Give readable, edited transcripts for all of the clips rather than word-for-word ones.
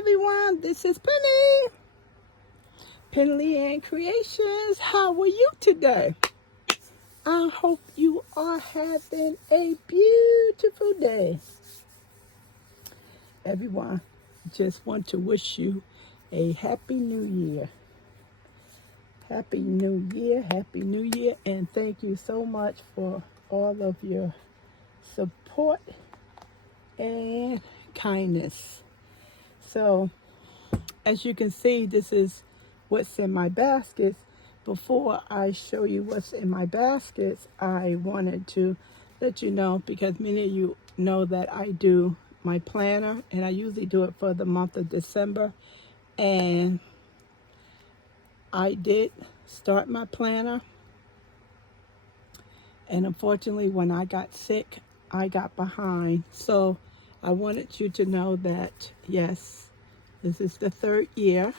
everyone. This is Penley-Ann Creations. How are you today? I hope you are having a beautiful day. Everyone, just want to wish you a happy new year. Happy new year, happy new year, and thank you so much for all of your support and kindness. So, as you can see, this is what's in my baskets. Before I show you what's in my baskets, I wanted to let you know, because many of you know that I do my planner, and I usually do it for the month of December. And I did start my planner, and unfortunately when I got sick, I got behind. So I wanted you to know that, yes, this is the third year.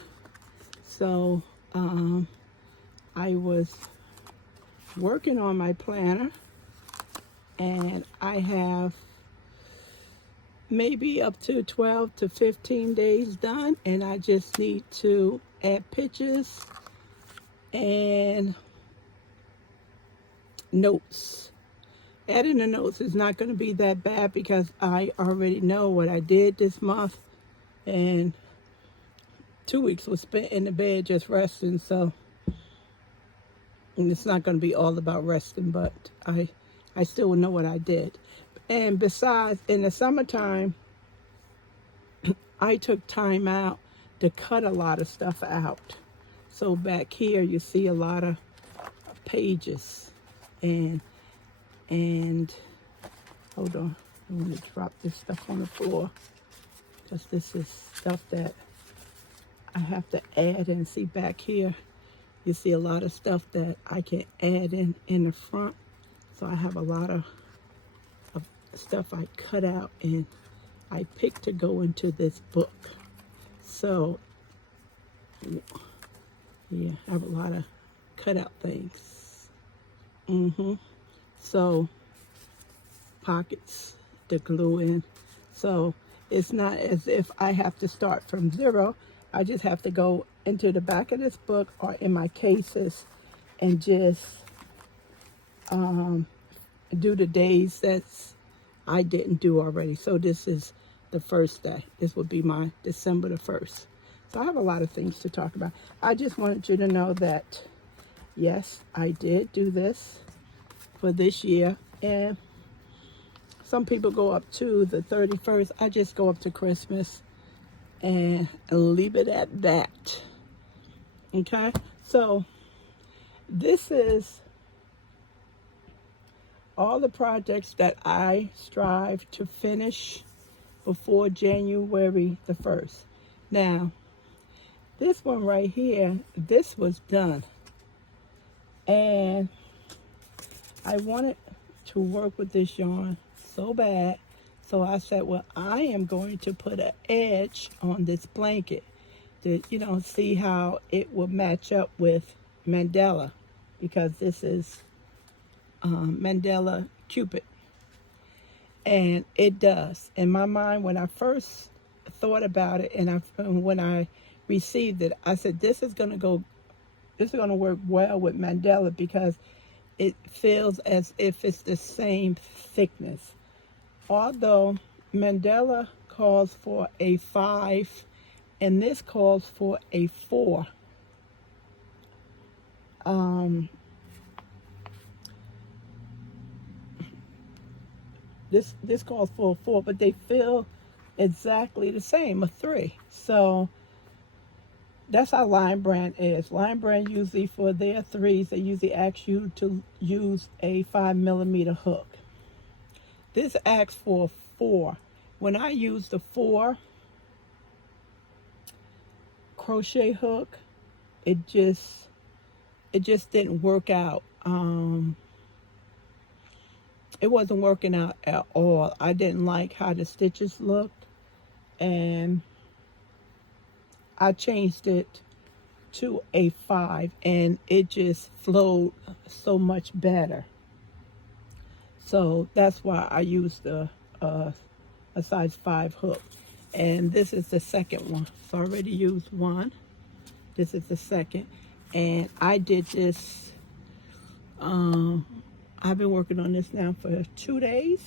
So I was working on my planner, and I have maybe up to 12 to 15 days done, and I just need to add pictures and notes. Adding the notes is not going to be that bad because I already know what I did this month, and 2 weeks was spent in the bed just resting. So, and it's not going to be all about resting, but I still know what I did. And besides, in the summertime, I took time out to cut a lot of stuff out. So back here, you see a lot of pages. And hold on, I want to drop this stuff on the floor, because this is stuff that I have to add in. See back here, you see a lot of stuff that I can add in the front. So I have a lot of stuff I cut out and I picked to go into this book. So yeah, I have a lot of cut out things. So pockets to glue in. So it's not as if I have to start from zero. I just have to go into the back of this book or in my cases and just do the days that I didn't do already. So this is the first day. This would be my December the 1st. So I have a lot of things to talk about. I just wanted you to know that, yes, I did do this for this year. And some people go up to the 31st. I just go up to Christmas and leave it at that. Okay? So this is all the projects that I strive to finish before January the 1st. Now, this one right here, this was done. And I wanted to work with this yarn so bad. So I said, well, I am going to put an edge on this blanket to, see how it will match up with Mandala, because this is Mandala Cupid. And it does. In my mind, when I first thought about it and when I received it, I said, this is going to work well with Mandala, because it feels as if it's the same thickness. Although Mandala calls for a 5 and this calls for a 4. This calls for a 4, but they feel exactly the same, a 3. So that's how Lion Brand is. Lion Brand usually, for their 3s, they usually ask you to use a 5mm hook. This asks for a 4. When I used the 4 crochet hook, it just didn't work out. It wasn't working out at all. I didn't like how the stitches looked, and I changed it to a 5, and it just flowed so much better. So that's why I used a size 5 hook. And this is the second one. So I already used one. This is the second. And I did this, I've been working on this now for 2 days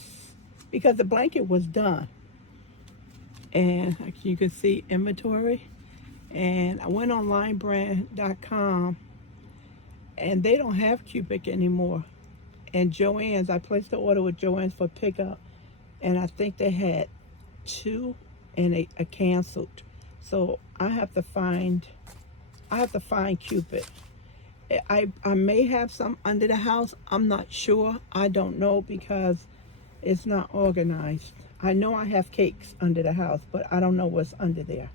because the blanket was done. And you can see inventory. And I went on linebrand.com and they don't have Cupic anymore. And Joann's, I placed the order with Joann's for pickup, and I think they had 2 and a canceled. So I have to find Cupid. I may have some under the house. I'm not sure. I don't know because it's not organized. I know I have cakes under the house, but I don't know what's under there.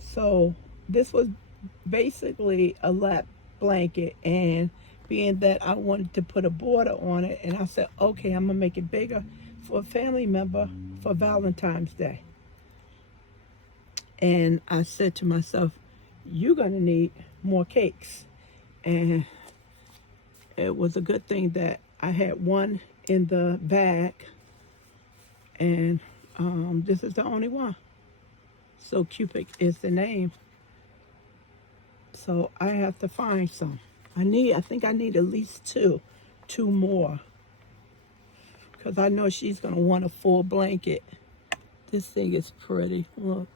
So this was basically a lap blanket, and being that I wanted to put a border on it, and I said, okay, I'm gonna make it bigger for a family member for Valentine's Day. And I said to myself, you're gonna need more cakes. And it was a good thing that I had one in the bag, and this is the only one. So Cupic is the name. So I have to find some. I think I need at least two more, because I know she's gonna want a full blanket. This thing is pretty, look,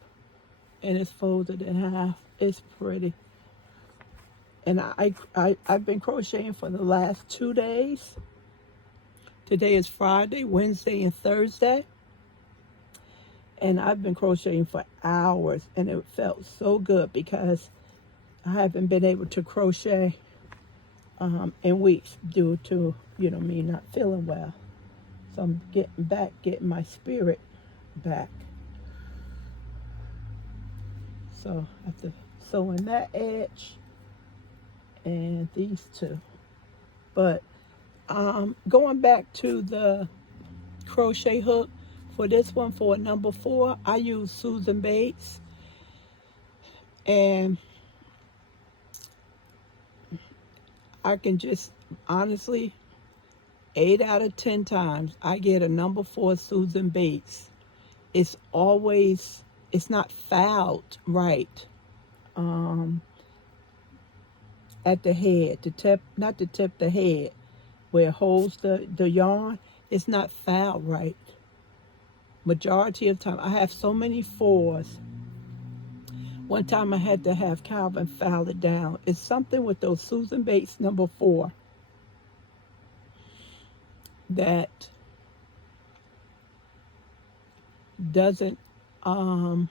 and it's folded in half. It's pretty. And I've been crocheting for the last 2 days. Today is Friday, Wednesday, and Thursday. And I've been crocheting for hours, and it felt so good because I haven't been able to crochet in weeks due to, me not feeling well. So I'm getting my spirit back. So I have to sew in that edge and these two. But going back to the crochet hook, for this one, for a number 4, I use Susan Bates. And I can just, honestly, 8 out of 10 times, I get a number 4 Susan Bates. It's not fouled right at the head, not the tip, the head, where it holds the yarn. It's not fouled right. Majority of the time, I have so many 4s. One time I had to have Calvin foul it down. It's something with those Susan Bates number 4 that doesn't, that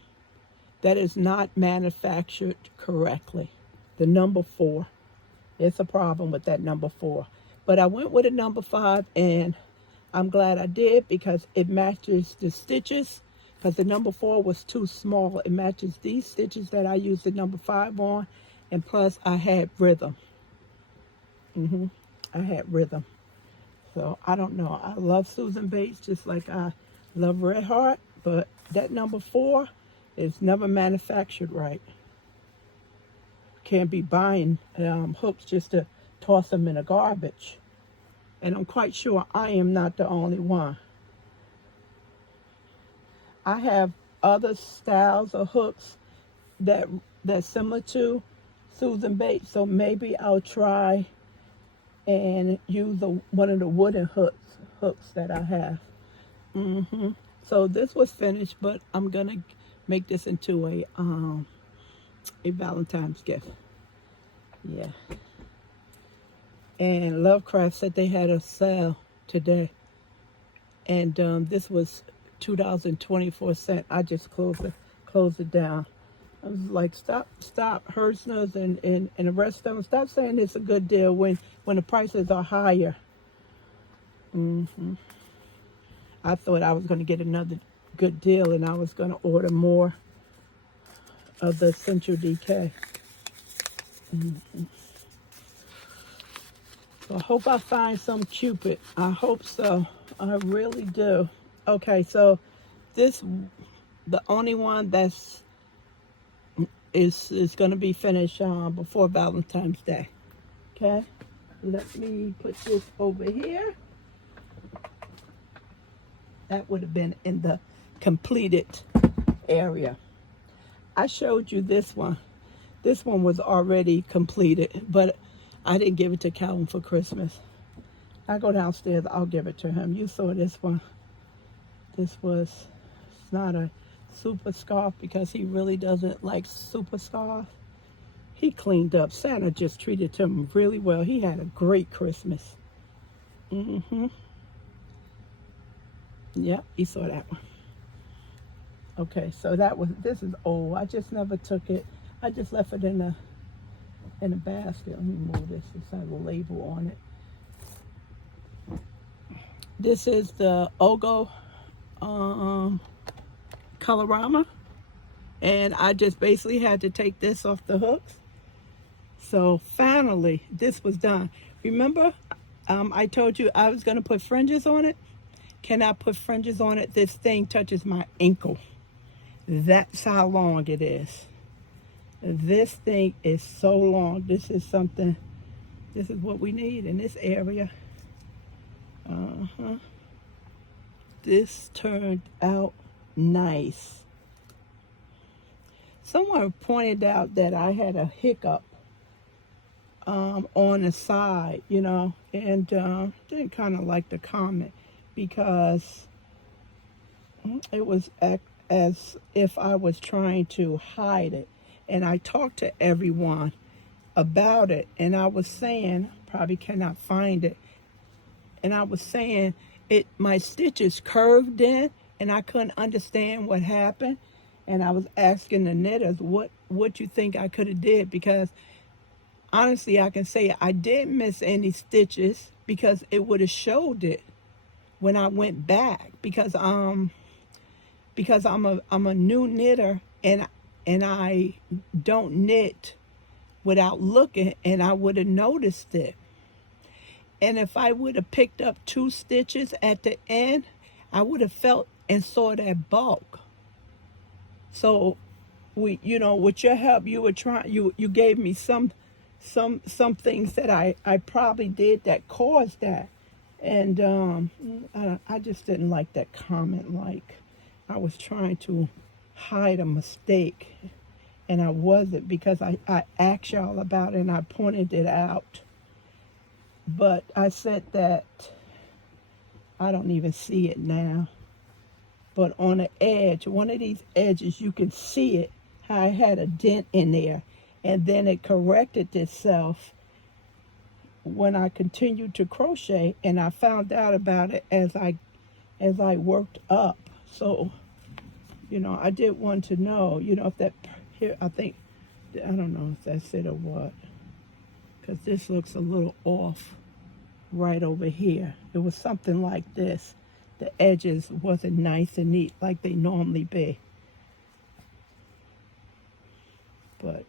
is not manufactured correctly. The number 4. It's a problem with that number 4. But I went with a number 5, and I'm glad I did because it matches the stitches. Because the number 4 was too small. It matches these stitches that I used the number 5 on, and plus I had rhythm. I had rhythm. So I don't know. I love Susan Bates just like I love Red Heart, but that number 4 is never manufactured right. Can't be buying hooks just to toss them in the garbage. And I'm quite sure I am not the only one. I have other styles of hooks that's similar to Susan Bates, so maybe I'll try and use one of the wooden hooks that I have. So this was finished, but I'm gonna make this into a Valentine's gift. Yeah. And Lovecraft said they had a sale today, and this was $2.24. I just closed it down. I was like, stop, Hersner's and the rest of them. Stop saying it's a good deal when the prices are higher. I thought I was going to get another good deal, and I was going to order more of the Central Decay. So I hope I find some Cupid. I hope so. I really do. Okay, so the only one that's is going to be finished before Valentine's Day. Okay, let me put this over here. That would have been in the completed area. I showed you this one. This one was already completed, but I didn't give it to Calvin for Christmas. I go downstairs, I'll give it to him. You saw this one. It's not a super scarf because he really doesn't like super scarf. He cleaned up. Santa just treated him really well. He had a great Christmas. Yep, you saw that one. Okay, so this is old. I just never took it. I just left it in a basket. Let me move this. It's has a label on it. This is the Ogo Colorama, and I just basically had to take this off the hooks. So finally, this was done. Remember, I told you I was going to put fringes on it. Cannot put fringes on it. This thing touches my ankle. That's how long it is. This thing is so long. This is what we need in this area. This turned out nice. Someone pointed out that I had a hiccup on the side, and didn't kind of like the comment because it was as if I was trying to hide it. And I talked to everyone about it, and I was saying, probably cannot find it, and I was saying my stitches curved in, and I couldn't understand what happened. And I was asking the knitters what you think I could have did, because honestly I can say I didn't miss any stitches because it would have showed it when I went back, because I'm a new knitter, and I don't knit without looking, and I would have noticed it. And if I would have picked up 2 stitches at the end, I would have felt and saw that bulk. So with your help, you gave me some things that I probably did that caused that. And I just didn't like that comment, like I was trying to hide a mistake, and I wasn't, because I asked y'all about it and I pointed it out. But I said that I don't even see it now. But on the edge, one of these edges, you can see it, how I had a dent in there. And then it corrected itself when I continued to crochet, and I found out about it as I worked up. So, I did want to know, if that here, I don't know if that's it or what, because this looks a little off right over here. It was something like this. The edges wasn't nice and neat like they normally be. But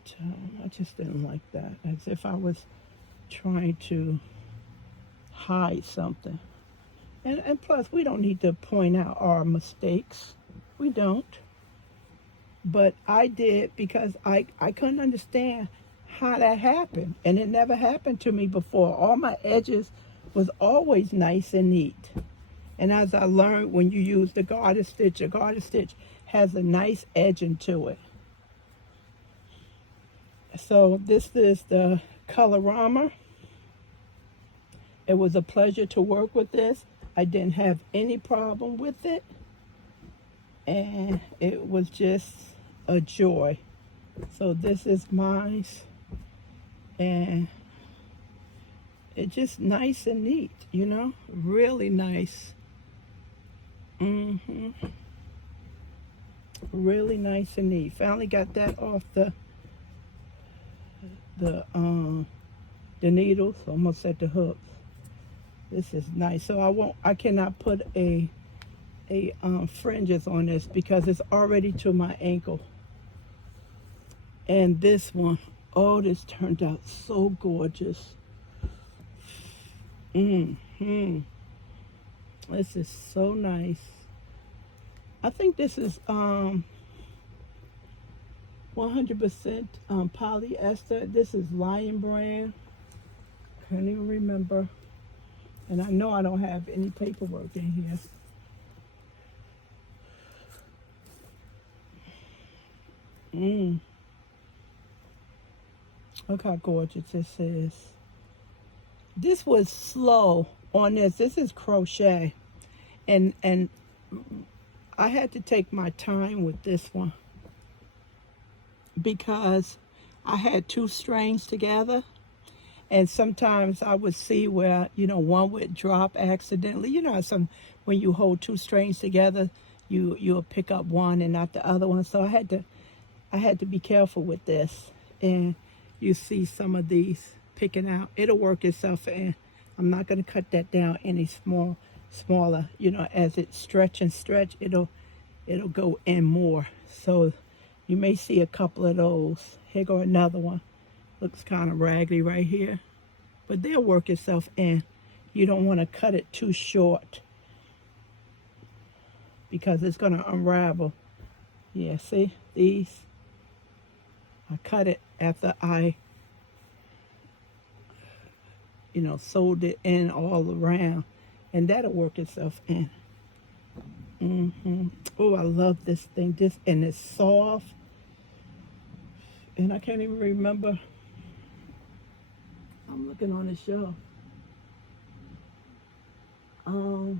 I just didn't like that, as if I was trying to hide something. And plus, we don't need to point out our mistakes. We don't. But I did, because I couldn't understand how that happened. And it never happened to me before. All my edges was always nice and neat. And as I learned, when you use the garter stitch, a garter stitch has a nice edging to it. So this is the Colorama. It was a pleasure to work with this. I didn't have any problem with it. And it was just a joy. So this is mine. And it's just nice and neat, really nice. Really nice and neat. Finally got that off the needles, almost at the hooks. This is nice. So I cannot put a fringes on this because it's already to my ankle. And this one, oh, this turned out so gorgeous. This is so nice. I think this is 100% polyester. This is Lion Brand. Can't even remember. And I know I don't have any paperwork in here. Mm. Look how gorgeous this is. This was slow on this. This is crochet. And I had to take my time with this one because I had two strings together, and sometimes I would see where, you know, one would drop accidentally. You know, when you hold two strings together, you'll pick up one and not the other one. So I had to be careful with this. And you see some of these picking out. It'll work itself in. I'm not going to cut that down any smaller. You know, as it stretch and stretch, it'll go in more. So you may see a couple of those. Here go another one. Looks kind of raggedy right here, but they'll work itself in. You don't want to cut it too short because it's going to unravel. Yeah, see these? I cut it after I, you know, sewed it in all around, and that'll work itself in. Oh, I love this thing. And it's soft, and I can't even remember. I'm looking on the shelf. I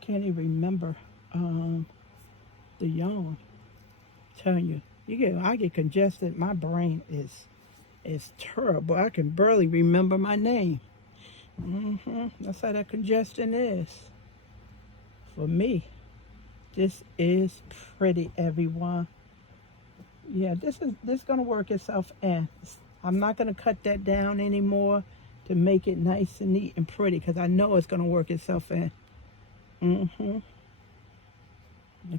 can't even remember the yarn. Telling you, I get congested. My brain is terrible. I can barely remember my name. That's how that congestion is for me. This is pretty, everyone. Yeah, this gonna work itself in. I'm not gonna cut that down anymore to make it nice and neat and pretty because I know it's gonna work itself in. Look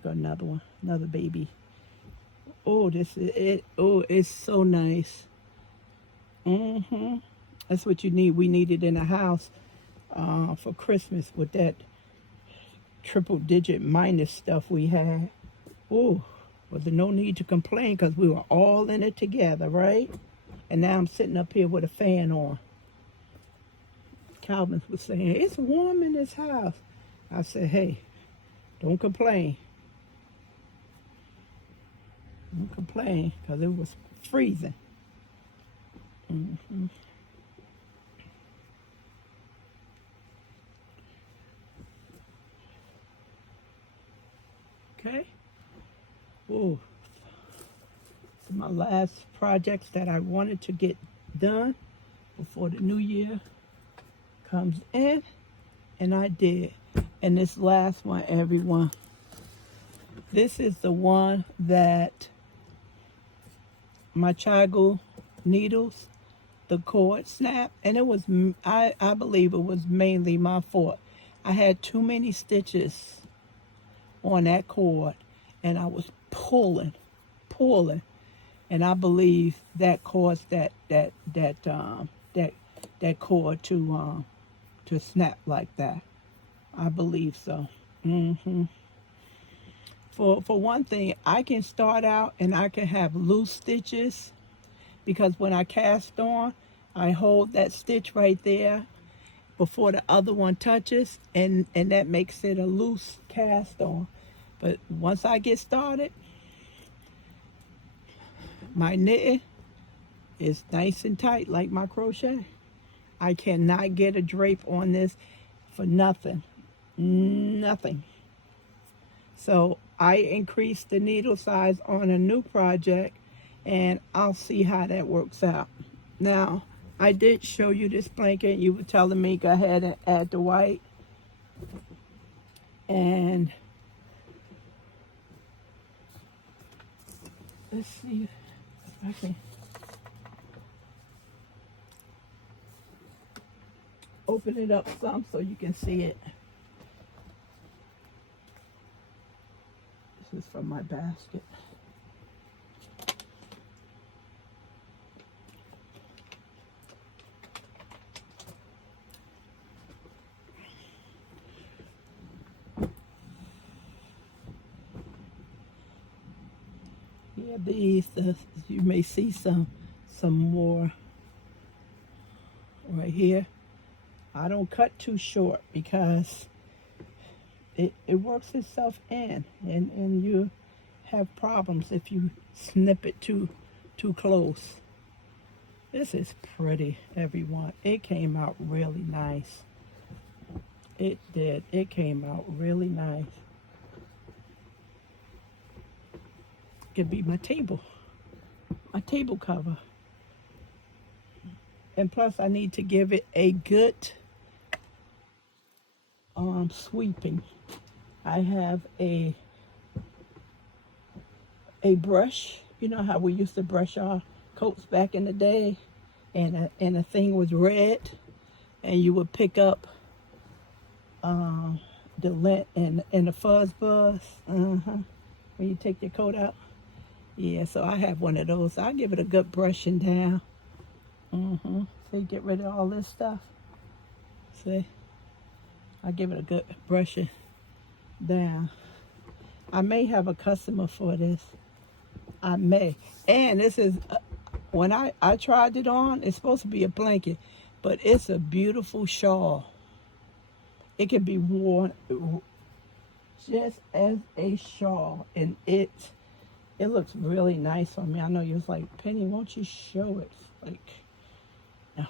at another one, another baby. Oh, this is it. Oh, it's so nice. That's what you need. We need it in the house for Christmas with that triple digit minus stuff we had. Oh, was there no need to complain because we were all in it together, right? And now I'm sitting up here with a fan on. Calvin was saying, it's warm in this house. I said, hey, don't complain. Don't complain because it was freezing. Okay. Oh, my last projects that I wanted to get done before the new year comes in, and I did. And this last one, everyone, this is the one that my Chigo needles, the cord snapped, and it was, I believe it was mainly my fault. I had too many stitches on that cord, and I was pulling, and I believe that caused that cord to snap like that. I believe so. For one thing, I can start out and I can have loose stitches because when I cast on, I hold that stitch right there before the other one touches, and that makes it a loose cast on. But once I get started, my knitting is nice and tight like my crochet. I cannot get a drape on this for nothing. Nothing. So I increased the needle size on a new project, and I'll see how that works out. Now, I did show you this blanket. You were telling me go ahead and add the white. And let's see if I can open it up some so you can see it. This is from my basket. Yeah, these, you may see some more right here. I don't cut too short because it works itself in, and have problems if you snip it too close. This is pretty, everyone. It came out really nice. It did. It came out really nice. Could be my table cover. And plus I need to give it a good sweeping. I have a brush. You know how we used to brush our coats back in the day, and the thing was red, and you would pick up the lint and the fuzz buzz when you take your coat out. Yeah, so I have one of those. I give it a good brushing down. So you get rid of all this stuff. See, I give it a good brushing down. I may have a customer for this. I may. And this is, when I tried it on, it's supposed to be a blanket, but it's a beautiful shawl. It can be worn just as a shawl, and it looks really nice on me. I know you was like, Penny, won't you show it? Like, no.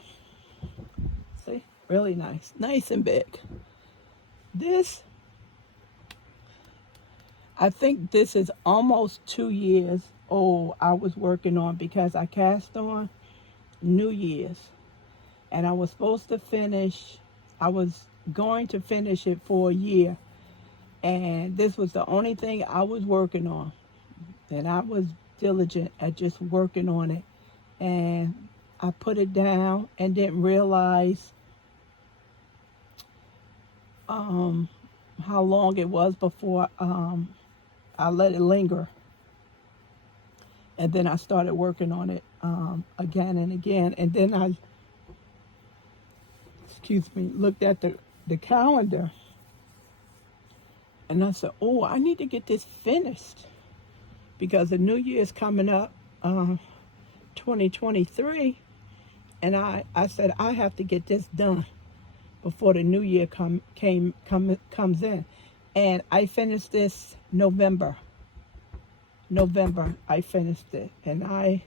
See, really nice, nice and big. This, I think this is almost 2 years old. I was working on, because I cast on New Year's, and I was supposed to finish. I was going to finish it for a year, and this was the only thing I was working on, and I was diligent at just working on it, and I put it down and didn't realize how long it was before I let it linger, and then I started working on it again and again, and then I looked at the calendar, and I said, oh, I need to get this finished, because the new year is coming up, 2023, and I said I have to get this done before the new year comes in. And I finished this November I finished it, and I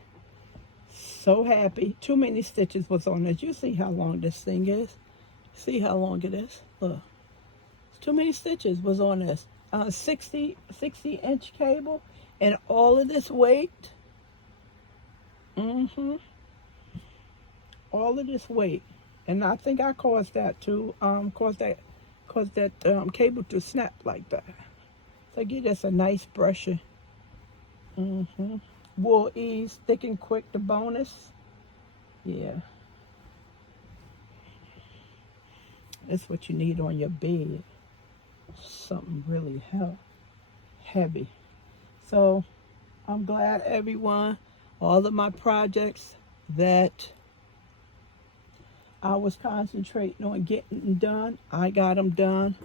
so happy. Too many stitches was on it. You see how long this thing is? See how long it is? Look, too many stitches was on this. 60-inch cable, and all of this weight. All of this weight, and I think I caused that to cause that cable to snap like that. So give this a nice brushing. Wool ease, thick and quick, the bonus. Yeah. That's what you need on your bed. Something really heavy. So I'm glad, everyone, all of my projects that I was concentrating on getting done, I got them done.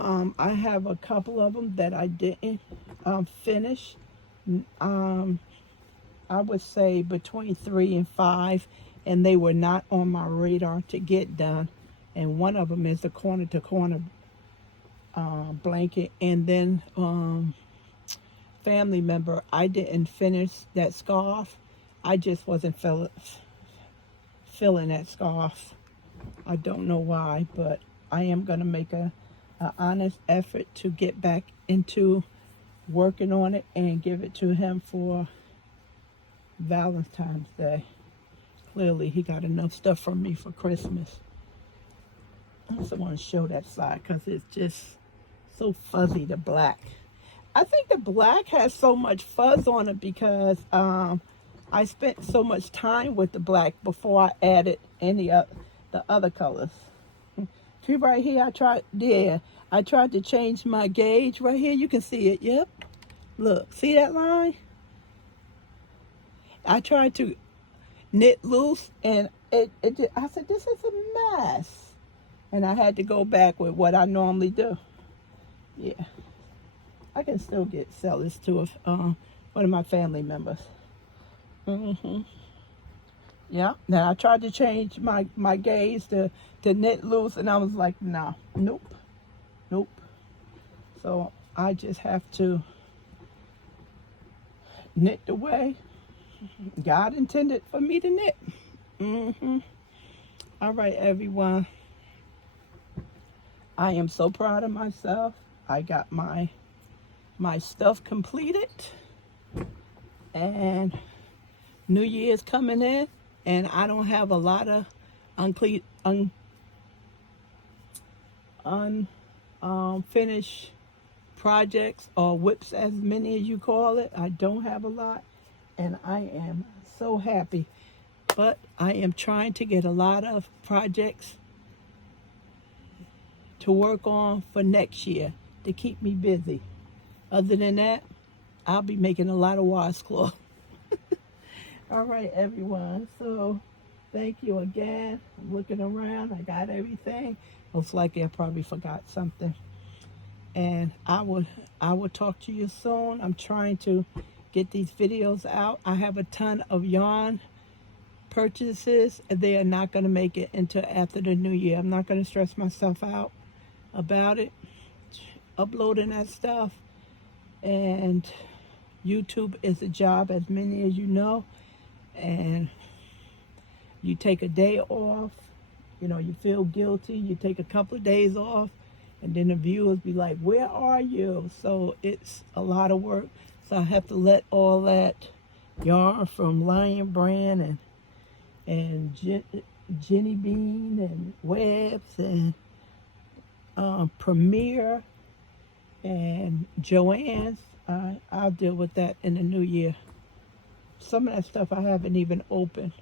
I have a couple of them that I didn't finish. I would say between 3 and 5, and they were not on my radar to get done. And one of them is the corner-to-corner blanket. And then family member, I didn't finish that scarf. I just wasn't feeling that scarf. I don't know why, but I am going to make an honest effort to get back into working on it and give it to him for Valentine's Day. Clearly, he got enough stuff from me for Christmas. I also want to show that side because it's just so fuzzy, the black. I think the black has so much fuzz on it because I spent so much time with the black before I added any of the other colors. See right here, I tried to change my gauge right here. You can see it, yep. Look, see that line? I tried to knit loose, and I said, this is a mess. And I had to go back with what I normally do. Yeah. I can still sell this to one of my family members. Yeah. Now I tried to change my gauge to knit loose, and I was like, no, nope. So I just have to knit the way God intended for me to knit. All right, everyone. I am so proud of myself. I got my stuff completed, and New Year's coming in, and I don't have a lot of unfinished projects, or whips, as many as you call it. I don't have a lot, and I am so happy. But I am trying to get a lot of projects to work on for next year to keep me busy. Other than that, I'll be making a lot of washcloth. All right, everyone. So thank you again. I'm looking around. I got everything. Most likely I probably forgot something. And I will talk to you soon. I'm trying to get these videos out. I have a ton of yarn purchases. They are not going to make it until after the new year. I'm not going to stress myself out about it, uploading that stuff. And YouTube is a job, as many as you know. And you take a day off, you feel guilty. You take a couple of days off, and then the viewers be like, where are you? So it's a lot of work. So I have to let all that yarn from Lion Brand and Jenny Bean and Webs and Premier and Joann's, I'll deal with that in the new year. Some of that stuff I haven't even opened.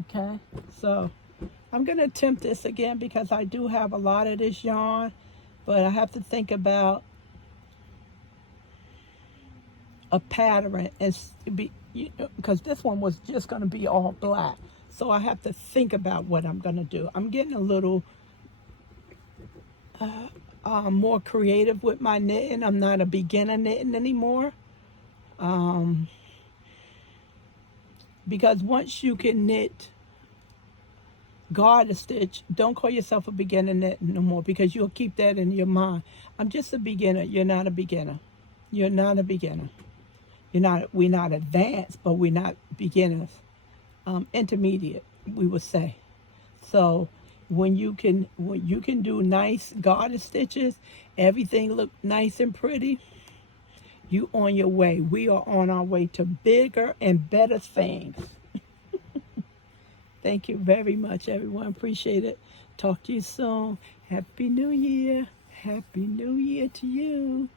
Okay, so I'm going to attempt this again because I do have a lot of this yarn, but I have to think about a pattern, and because this one was just going to be all black. So I have to think about what I'm going to do. I'm getting a little more creative with my knitting. I'm not a beginner knitting anymore. Because once you can knit garter stitch, don't call yourself a beginner knitting no more, because you'll keep that in your mind. I'm just a beginner. You're not a beginner. You're not a beginner. We're not advanced, but we're not beginners. Intermediate, we would say. So when you can do nice garter stitches, everything look nice and pretty, you on your way. We are on our way to bigger and better things. Thank you very much, everyone. Appreciate it. Talk to you soon. Happy New Year. Happy New Year to you.